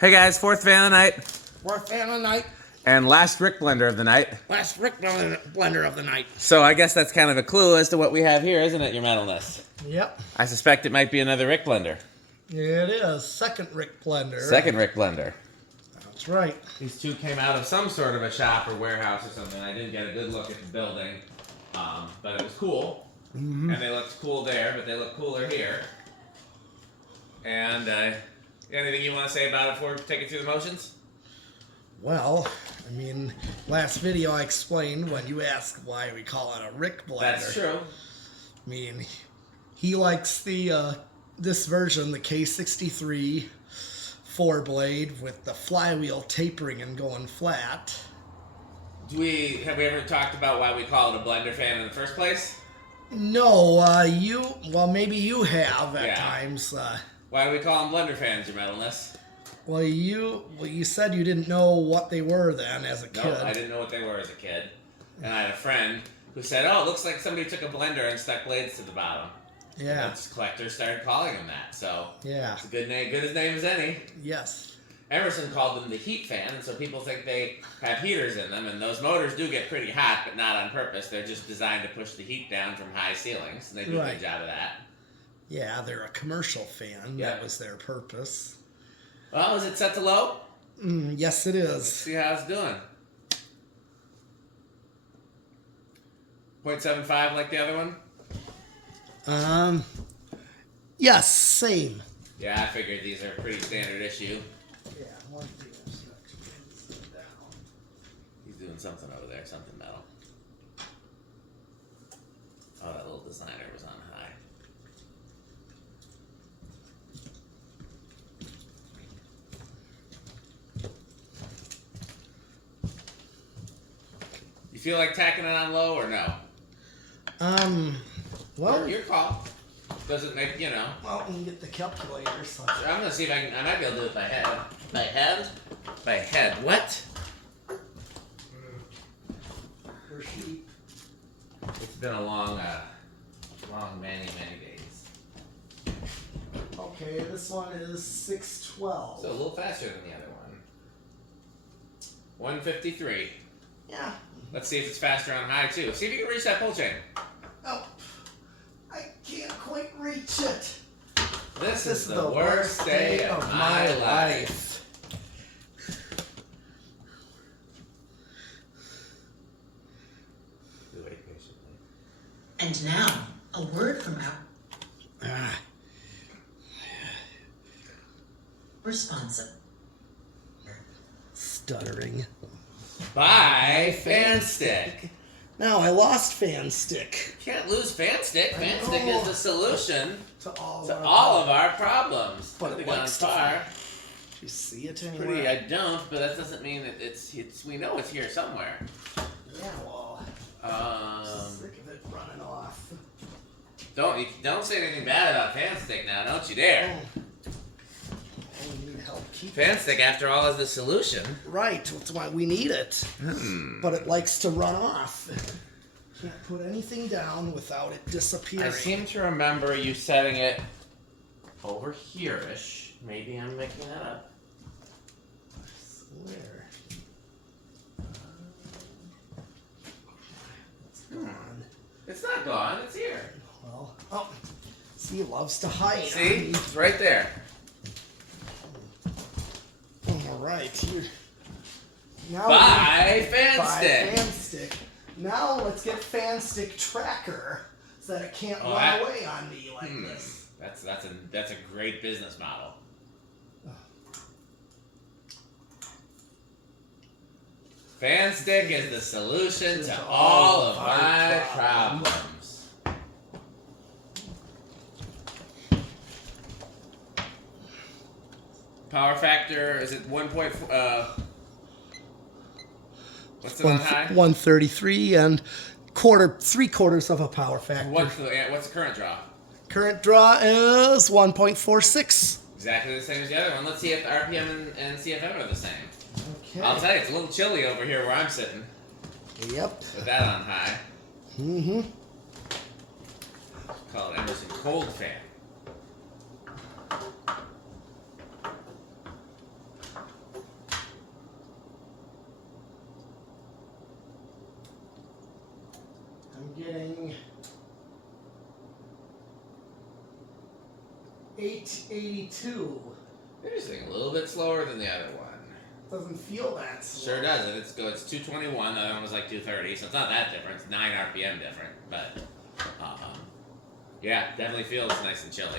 Hey guys, fourth fan of the night. Fourth fan of the night. And last RickBlender of the night. Last RickBlender of the night. So I guess that's kind of a clue as to what we have here, isn't it, your metalness? Yep. I suspect it might be another RickBlender. It is. Second RickBlender. Second RickBlender. That's right. These two came out of some sort of a shop or warehouse or something. I didn't get a good look at the building, but it was cool. Mm-hmm. And they looked cool there, but they look cooler here. And anything you want to say about it before we take it through the motions? Well, I mean, last video I explained when you asked why we call it a RickBlender. That's true. I mean, he likes the this version, the K63 4-blade with the flywheel tapering and going flat. Have we ever talked about why we call it a Blenderfan in the first place? No, well, maybe you have at times. Why do we call them Blenderfans, your metalness? Well, you said you didn't know what they were then as a kid. No, I didn't know what they were as a kid. And I had a friend who said, oh, it looks like somebody took a blender and stuck blades to the bottom. Yeah. And collectors started calling him that. So yeah, it's a good name, good as name as any. Yes. Emerson called them the Heat Fan, and so people think they have heaters in them, and those motors do get pretty hot, but not on purpose. They're just designed to push the heat down from high ceilings, and they do a good job of that. Yeah, they're a commercial fan. Yep. That was their purpose. Well, is it set to low? Yes, it is. Let's see how it's doing. 0.75 like the other one? Yes, same. Yeah, I figured these are pretty standard issue. Yeah, one thing. He's doing something over there, something metal. Oh, that little designer was on high. You feel like tacking it on low or no? Well, your call. Doesn't make, you know. Well, we can get the calculator. So. I'm gonna see if I might be able to do it by head. By head? By head. What? For sheep. It's been a long, many days. Okay, this one is 612. So a little faster than the other one. 153. Yeah. Let's see if it's faster on high too. See if you can reach that pull chain. Oh, I can't quite reach it. This is the worst day of my life. Wait patiently. And now, a word from our responsive. Stuttering. Bye, fan stick. Now I lost fan stick. Can't lose fan stick. Fan stick is the solution to all of our problems. But it likes far. Do you see it anywhere? Pretty, I don't, but that doesn't mean that it's. We know it's here somewhere. Yeah, well. Sick of it running off. Don't say anything bad about fan stick now. Don't you dare. We need help keep fan stick, after all, is the solution. Right, that's why we need it. But it likes to run off. Can't put anything down without it disappearing. I seem to remember you setting it over here-ish. Maybe I'm making that up. I swear. It's gone. It's not gone, it's here. Well, oh, see, he loves to hide. See? It's right there. All right, here. Now Bye, fan stick. Fan stick. Now let's get fan stick tracker so that it can't run away on me like this. That's a great business model. Fan stick is the solution to all of my problems. Power factor, is it 1.4? What's it on high? 133 and 3/4 of a power factor. What's the current draw? Current draw is 1.46. Exactly the same as the other one. Let's see if RPM and CFM are the same. Okay. I'll tell you, it's a little chilly over here where I'm sitting. Yep. With that on high. Mm-hmm. Call it Emerson Cold Fan. 882. Interesting. A little bit slower than the other one. Doesn't feel that slow. Sure doesn't. It's good. It's 221. The other one was like 230, so it's not that different. It's 9 RPM different, but yeah, definitely feels nice and chilly.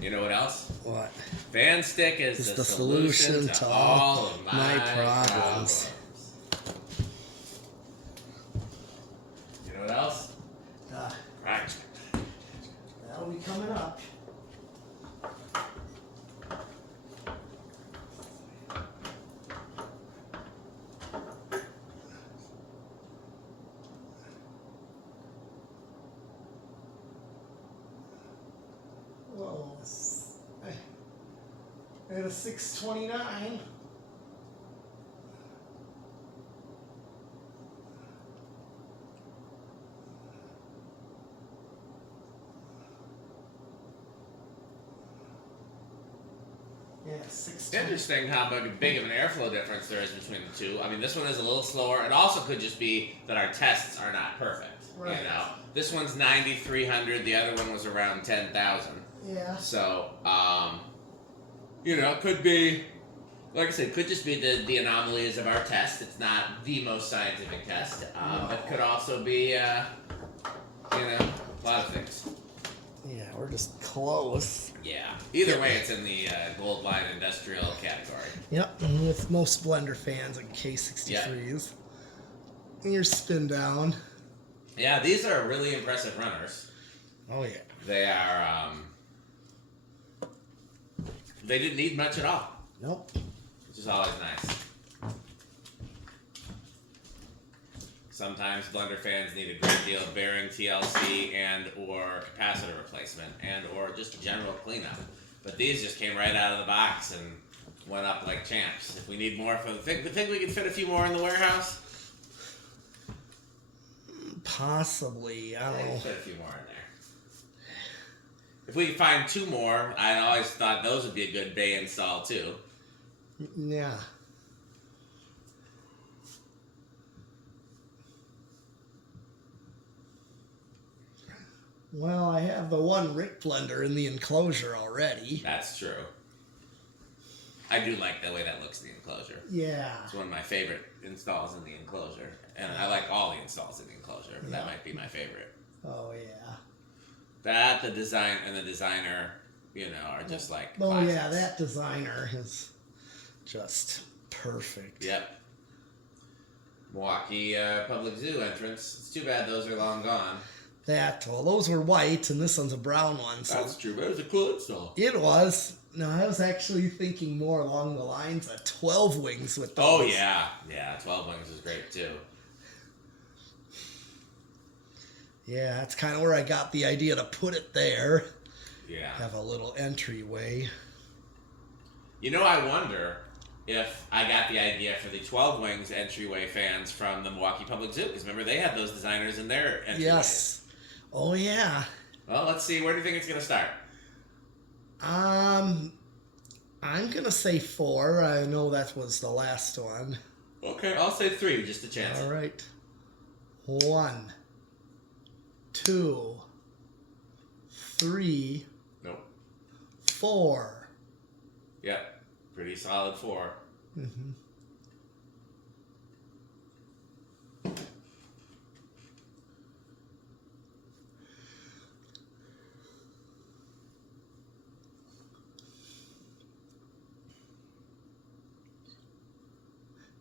You know what else? What? Fan stick is the solution to all of my problems. You know what else? Right. That'll be coming up. Whoa. I had a 629. Yeah, It's interesting how big of an airflow difference there is between the two. I mean, this one is a little slower. It also could just be that our tests are not perfect. Right. You know, this one's 9,300. The other one was around 10,000. Yeah. So, you know, it could be, like I said, it could just be the anomalies of our test. It's not the most scientific test. It could also be, you know, a lot of things. Yeah, we're just close. Yeah. Either way, it's in the gold line industrial category. Yep, and with most blender fans and K63s. And your spin down. Yeah, these are really impressive runners. Oh, yeah. They are, they didn't need much at all. Nope. Which is always nice. Sometimes blender fans need a great deal of bearing TLC and or capacitor replacement and or just general cleanup. But these just came right out of the box and went up like champs. If we need more for the thing, we think we could fit a few more in the warehouse? Possibly. I don't We know. could fit a few more in there. If we could find 2 more, I always thought those would be a good bay install too. Yeah. Well, I have the one RickBlender in the enclosure already. That's true. I do like the way that looks in the enclosure. Yeah. It's one of my favorite installs in the enclosure. And I like all the installs in the enclosure. But that might be my favorite. Oh, yeah. That, the design, and the designer, you know, are just like Oh, classics. yeah, that designer is just perfect. Yep. Milwaukee Public Zoo entrance. It's too bad those are long gone. Well, those were white, and this one's a brown one. So That's true, but it was a cool install. it was. No, I was actually thinking more along the lines of 12 wings with those. Oh, yeah. Yeah, 12 wings is great, too. Yeah, that's kind of where I got the idea to put it there. Yeah. Have a little entryway. You know, I wonder if I got the idea for the 12 wings entryway fans from the Milwaukee Public Zoo. Because remember, they had those designers in their entryways. Yes. Oh, yeah. Well, let's see. Where do you think it's going to start? I'm gonna say 4. I know that was the last one. Okay, I'll say 3, just a chance. All right. 1, 2, 3, Nope. 4. Yep. Pretty solid 4. Mm-hmm.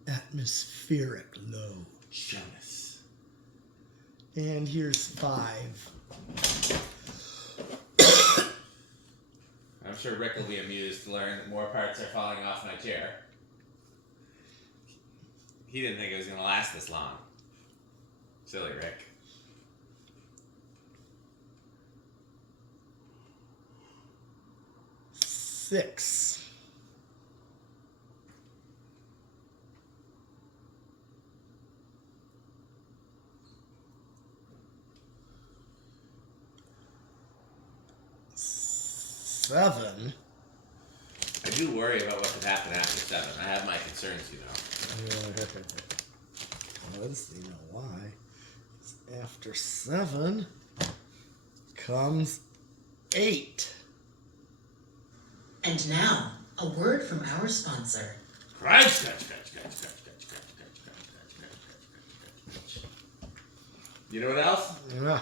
Atmospheric low. Jonas. And here's 5. I'm sure Rick will be amused to learn that more parts are falling off my chair. He didn't think it was going to last this long. Silly Rick. Six. Seven. I do worry about what could happen after 7. I have my concerns, you know. Let's see why. After 7 comes 8. And now, a word from our sponsor. Crunch, crunch, crunch, crunch, crunch, crunch, crunch, crunch, crunch, crunch, crunch, crunch. You know what else? Yeah.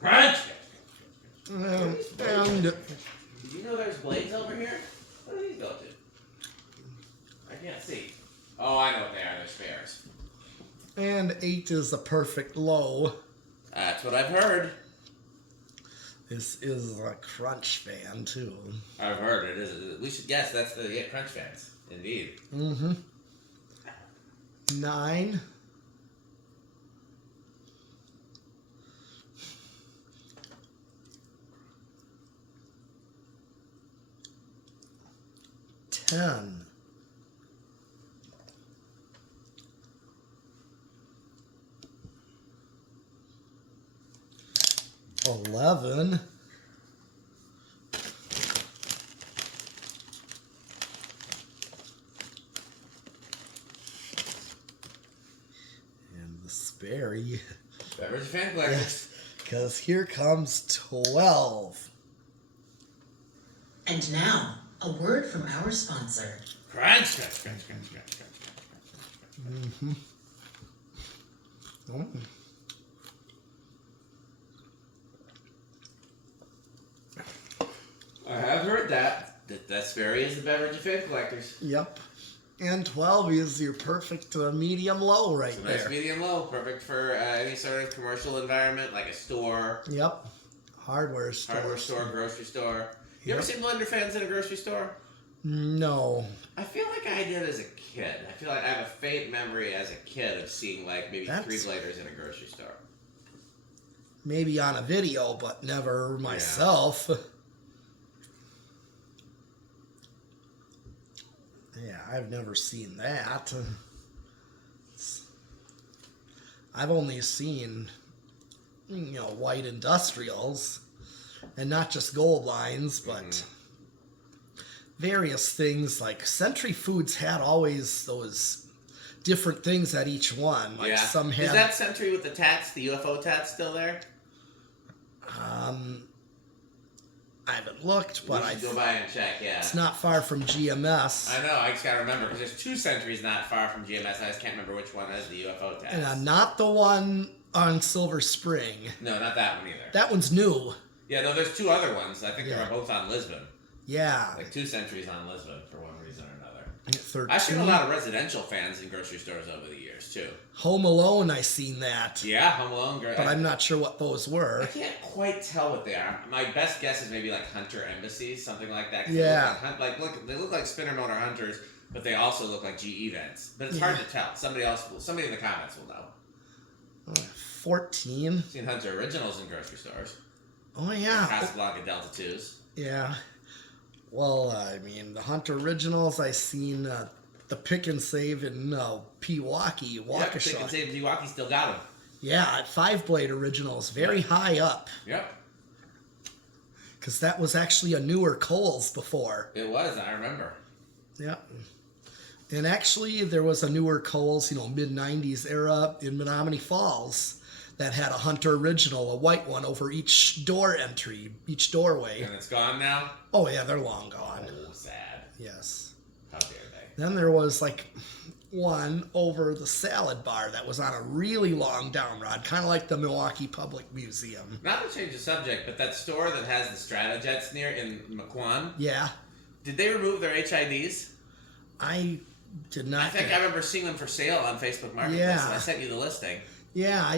Crunch. And Did you know there's blades over here? What do these go to? I can't see. Oh, I know what they are. They're spares. and 8 is the perfect low. That's what I've heard. This is a crunch fan too. I've heard it is. We should guess that's the crunch fans. Indeed. 9. 10. 11. And the Sperry. Beverage fan collectors. Because here comes 12. And now, a word from our sponsor. Crunch, crunch, crunch, crunch, crunch, crunch, crunch. Oh. I have heard that. That Sperry is the beverage of fan collectors. Yep. And 12 is your perfect medium low right It's a nice there. medium low, perfect for any sort of commercial environment, like a store, Yep. Hardware store. hardware store, grocery store. You Yep. ever seen blender fans in a grocery store? No. I feel like I did as a kid. I feel like I have a faint memory as a kid of seeing like maybe That's- 3 bladers in a grocery store. Maybe on a video, but never myself. Yeah, I've never seen that. I've only seen, white industrials, and not just gold lines, but various things. Like Century Foods had always those different things at each one. Like some had. Is that Century with the tats, the UFO tats, still there? I haven't looked, but We should go by and check. Yeah. it's not far from GMS. I know. I just gotta remember because there's 2 Centuries not far from GMS. I just can't remember which one has the UFO tats. And not the one on Silver Spring. No, not that one either. That one's new. Yeah, no, there's 2 other ones. I think Yeah. they're both on Lisbon. Yeah. Like 2 Centuries on Lisbon for one reason or another. 13. I've seen a lot of residential fans in grocery stores over the years too. Home Alone, I seen that. Yeah, Home Alone. But I'm not sure what those I were. can't quite tell what they are. My best guess is maybe like Hunter Embassies, something like that. 'Cause Yeah. they look like spinner motor Hunters, but they also look like GE vents. But it's hard to tell. Somebody in the comments will know. 14. I've seen Hunter Originals in grocery stores. Oh, yeah. Casablanca Delta 2s. Yeah. Well, the Hunter Originals, I seen the Pick and Save in Pewaukee, Yeah, Pick Waukesha. and Save Pewaukee still got them. Yeah, 5-blade Originals, very high up. Yep. Because that was actually a newer Kohl's before. It was, I remember. Yeah. And actually, there was a newer Kohl's, mid-90s era in Menominee Falls that had a Hunter Original, a white one, over each door entry, each doorway. And it's gone now? Oh, yeah, they're long gone. Oh, sad. Yes. How dare they? Then there was, one over the salad bar that was on a really long down rod, kind of like the Milwaukee Public Museum. Not to change the subject, but that store that has the Stratojets near in McQuan, Yeah. did they remove their HIDs? I did not I think I remember seeing them for sale on Facebook Marketplace. Yeah. And I sent you the listing. Yeah,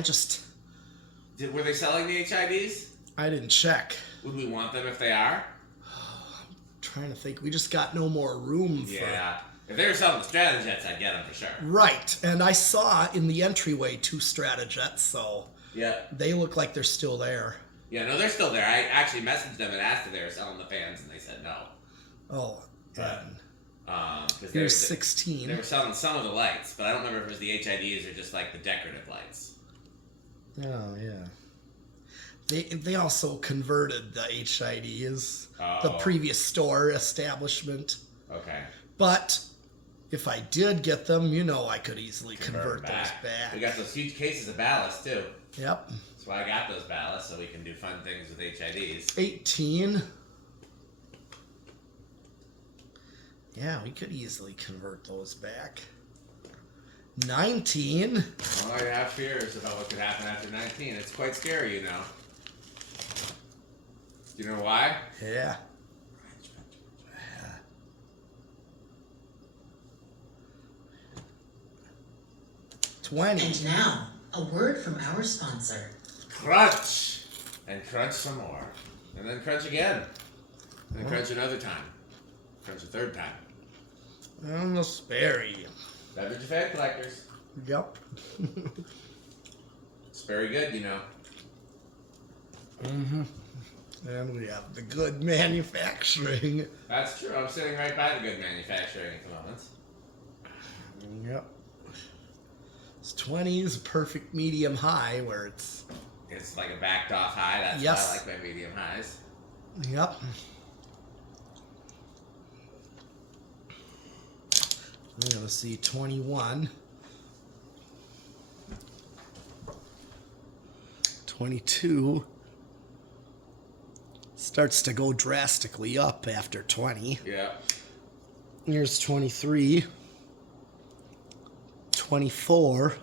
Were they selling the HIDs? I didn't check. Would we want them if they are? Trying to think. We just got no more room for... Yeah. If they were selling the Stratojets, I'd get them for sure. Right, and I saw in the entryway 2 Stratojets, so Yeah. they look like they're still there. Yeah, no, they're still there. I actually messaged them and asked if they were selling the fans, and they said no. Oh, Right. and Because here's 16. They were selling some of the lights, but I don't remember if it was the HIDs or just like the decorative lights. Oh, yeah. They also converted the HIDs, the Oh. previous store establishment. Okay. But if I did get them, I could easily convert those back. We got those huge cases of ballast too. Yep. That's why I got those ballasts, so we can do fun things with HIDs. 18. Yeah, we could easily convert those back. 19. Oh, I have fears about what could happen after 19. It's quite scary, you know. Do you know why? Yeah. 20. And now, a word from our sponsor. Crunch! And crunch some more. And then crunch again. And then crunch another time. Crunch a third time. And the Sperry. Beverage fan collectors. Yep. It's very good, you know. Mm-hmm. And we have the good manufacturing. That's true. I'm sitting right by the good manufacturing at the moment. Yep. It's 20 is a perfect medium high where it's... It's like a backed off high. That's Yes. why I like my medium highs. Yep. We're going to see 21. 22. Starts to go drastically up after 20. Yeah. Here's 23. 24.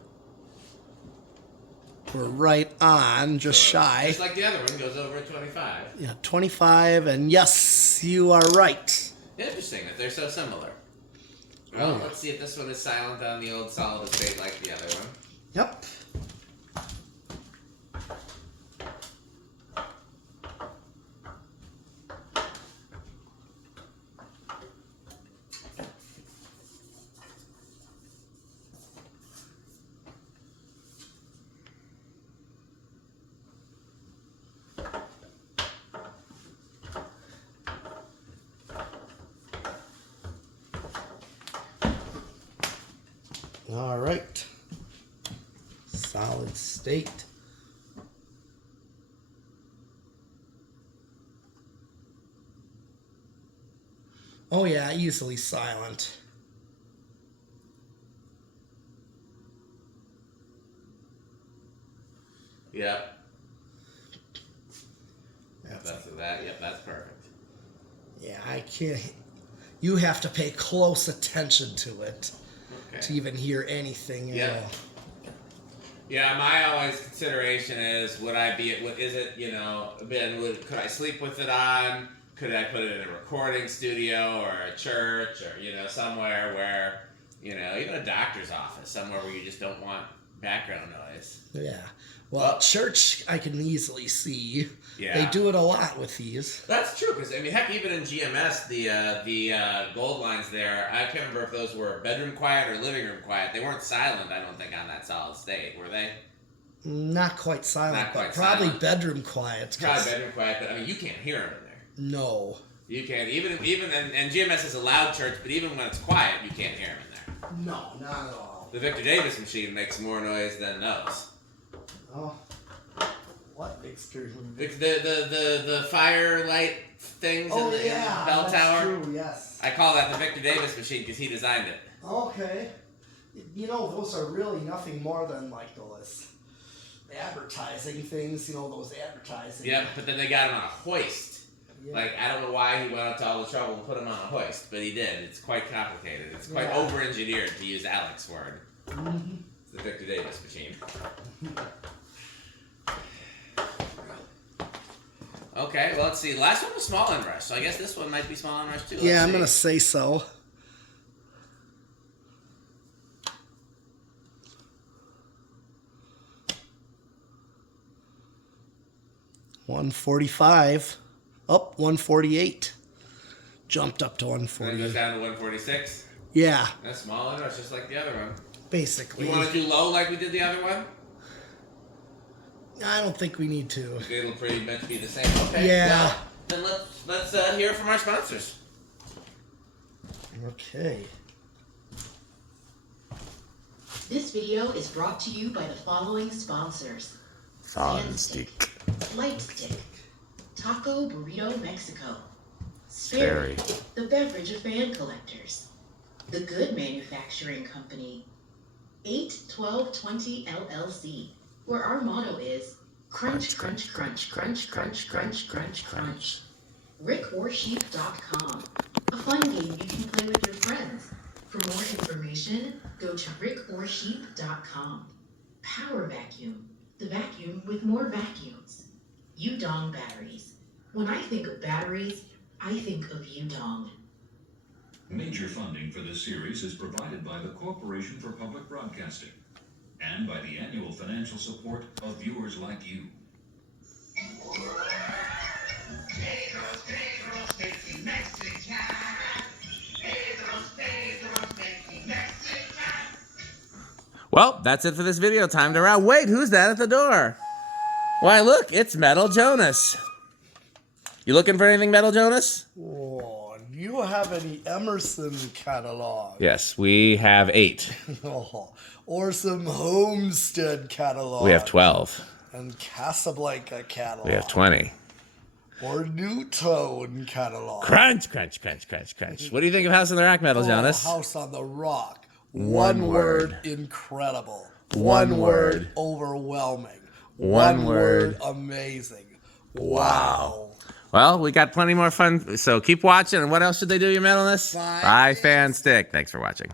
We're right on, just shy. Just like the other one goes over at 25. Yeah, 25, and yes, you are right. Interesting that they're so similar. Well, let's see if this one is silent on the old solid estate like the other one. Yep. All right. Solid state. Oh yeah, easily silent. Yep. That's That's that. Yep, that's perfect. yeah, I can't. You have to pay close attention to it to Okay. even hear anything. Yeah. Yeah, my always consideration is would I be what is it, you know, could I sleep with it on? Could I put it in a recording studio or a church or, you know, somewhere where, you know, even a doctor's office, somewhere where you just don't want background noise. Yeah. Well, church, I can easily see. Yeah. They do it a lot with these. That's true, because I mean, heck, even in GMS, the gold lines there, I can't remember if those were bedroom quiet or living room quiet. They weren't silent, I don't think, on that solid state, were they? Not quite silent, Not quite but probably silent. bedroom quiet. Probably bedroom quiet, but I mean, you can't hear them in there. No. You can't and GMS is a loud church, but even when it's quiet, you can't hear them in there. No, not at all. The Victor Davis machine makes more noise than those. Oh. What mixture? The firelight things in the bell that's tower. True, yes. I call that the Victor Davis machine because he designed it. Okay. You know, those are really nothing more than like those advertising things, you know, those advertising. Yep, but then they got him on a hoist. Yeah. Like, I don't know why he went out to all the trouble and put him on a hoist, but he did. It's quite complicated. It's quite Yeah. over-engineered, to use Alex's word. Mm-hmm. It's the Victor Davis machine. Okay, well, let's see. The last one was small inrush, so I guess this one might be small inrush too. Yeah, Let's I'm see. going to say so. $145. Up 148. Jumped up to And then it 140. goes down to 146. Yeah, That's small inrush, just like the other one. basically. You want to do low like we did the other one? I don't think we need to. It'll pretty much be the same. Okay. Yeah. Well, then let's hear from our sponsors. Okay. This video is brought to you by the following sponsors. Sandstick, Lightstick, Taco Burrito Mexico, Sperry, the beverage of fan collectors, The Good Manufacturing Company, 81220 LLC, where our motto is crunch, crunch, crunch, crunch, crunch, crunch, crunch, crunch. RickOrSheep.com, a fun game you can play with your friends. For more information, go to RickOrSheep.com. Power Vacuum, the vacuum with more vacuums. Udong batteries. When I think of batteries, I think of Udong. Major funding for this series is provided by the Corporation for Public Broadcasting and by the annual financial support of viewers like you. Well, that's it for this video. Time to wrap. Wait, who's that at the door? Why, look, it's Metal Jonas. You looking for anything, Metal Jonas? Oh, do you have any Emerson catalog? Yes, we have 8. Oh, or some Homestead catalog. We have 12. And Casablanca catalog. We have 20. Or Newtone catalog. Crunch, crunch, crunch, crunch, crunch. What do you think of House on the Rock, Metal Jonas? House on the Rock. One word. Incredible. One word. Overwhelming. One word. Amazing. Wow. Well, we got plenty more fun, so keep watching. And what else should they do, your metalness? Buy, fan, stick. Thanks for watching.